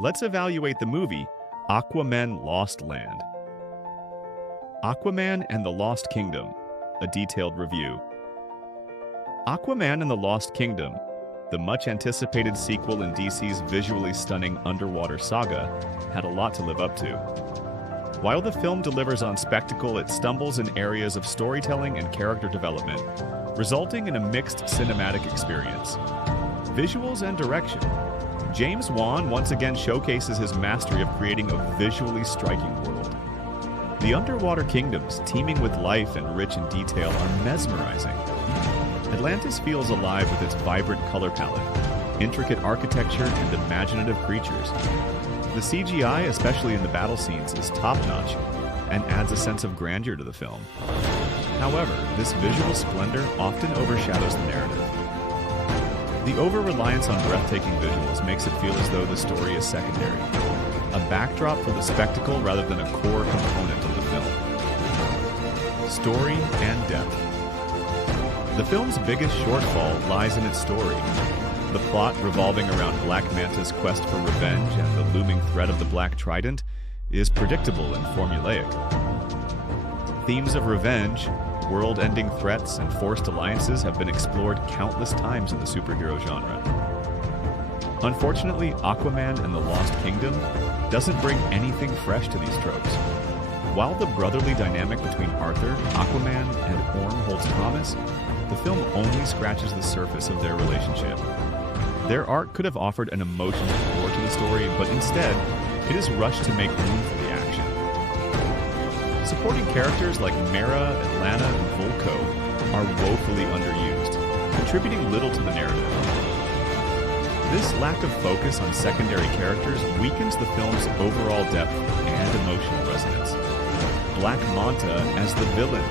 Let's evaluate the movie Aquamen Lost Land. Aquaman and the Lost Kingdom, a detailed review. Aquaman and the Lost Kingdom, the much-anticipated sequel in DC's visually stunning underwater saga, had a lot to live up to. While the film delivers on spectacle, it stumbles in areas of storytelling and character development, resulting in a mixed cinematic experience. Visuals and direction. James Wan once again showcases his mastery of creating a visually striking world. The underwater kingdoms, teeming with life and rich in detail, are mesmerizing. Atlantis feels alive with its vibrant color palette, intricate architecture, and imaginative creatures. The CGI, especially in the battle scenes, is top-notch and adds a sense of grandeur to the film. However, this visual splendor often overshadows the narrative. The over-reliance on breathtaking visuals makes it feel as though the story is secondary, a backdrop for the spectacle rather than a core component of the film. Story and depth. The film's biggest shortfall lies in its story. The plot, revolving around Black Manta's quest for revenge and the looming threat of the Black Trident, is predictable and formulaic. Themes of revenge, world-ending threats, and forced alliances have been explored countless times in the superhero genre. Unfortunately, Aquaman and the Lost Kingdom doesn't bring anything fresh to these tropes. While the brotherly dynamic between Arthur, Aquaman, and Orm holds promise, the film only scratches the surface of their relationship. Their arc could have offered an emotional core to the story, but instead, it is rushed to make room for the action. Supporting characters like Mera, Atlanta, and Volko are woefully underused, contributing little to the narrative. This lack of focus on secondary characters weakens the film's overall depth and emotional resonance. Black Manta as the villain,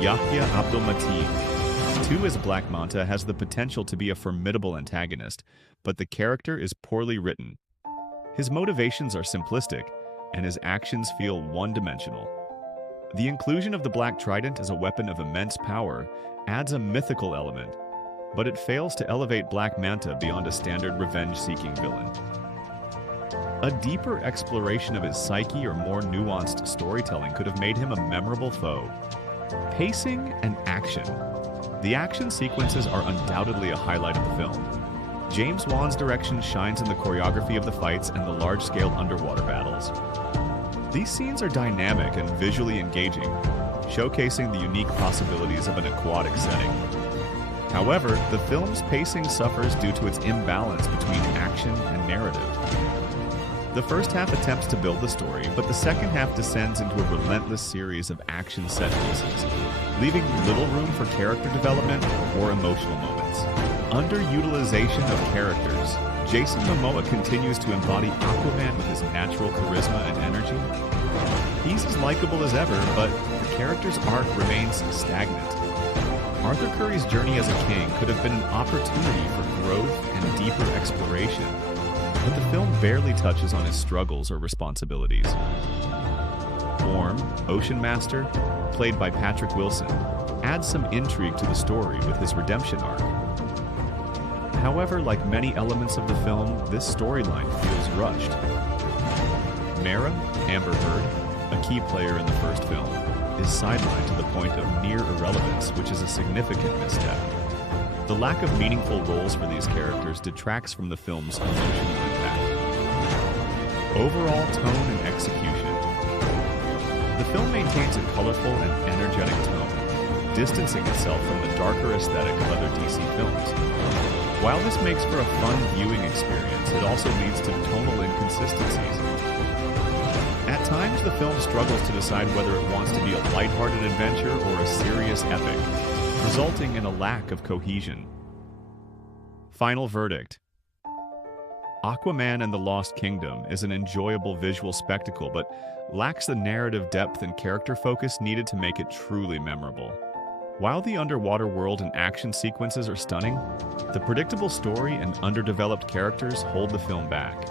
Yahya Abdul-Mateen. 2 as Black Manta has the potential to be a formidable antagonist, but the character is poorly written. His motivations are simplistic, and his actions feel one-dimensional. The inclusion of the Black Trident as a weapon of immense power adds a mythical element, but it fails to elevate Black Manta beyond a standard revenge-seeking villain. A deeper exploration of his psyche or more nuanced storytelling could have made him a memorable foe. Pacing and action. The action sequences are undoubtedly a highlight of the film. James Wan's direction shines in the choreography of the fights and the large-scale underwater battles. These scenes are dynamic and visually engaging, showcasing the unique possibilities of an aquatic setting. However, the film's pacing suffers due to its imbalance between action and narrative. The first half attempts to build the story, but the second half descends into a relentless series of action set pieces, leaving little room for character development or emotional moments. Underutilization of characters. Jason Momoa continues to embody Aquaman with his natural charisma and energy. He's as likable as ever, but the character's arc remains stagnant. Arthur Curry's journey as a king could have been an opportunity for growth and deeper exploration, but the film barely touches on his struggles or responsibilities. Orm, Ocean Master, played by Patrick Wilson, adds some intrigue to the story with his redemption arc. However, like many elements of the film, this storyline feels rushed. Mera, Amber Heard, a key player in the first film, is sidelined to the point of near irrelevance, which is a significant misstep. The lack of meaningful roles for these characters detracts from the film's emotional impact. Overall tone and execution. The film maintains a colorful and energetic tone, distancing itself from the darker aesthetic of other DC films. While this makes for a fun viewing experience, it also leads to tonal inconsistencies. At times, the film struggles to decide whether it wants to be a lighthearted adventure or a serious epic, resulting in a lack of cohesion. Final verdict. Aquaman and the Lost Kingdom is an enjoyable visual spectacle, but lacks the narrative depth and character focus needed to make it truly memorable. While the underwater world and action sequences are stunning, the predictable story and underdeveloped characters hold the film back.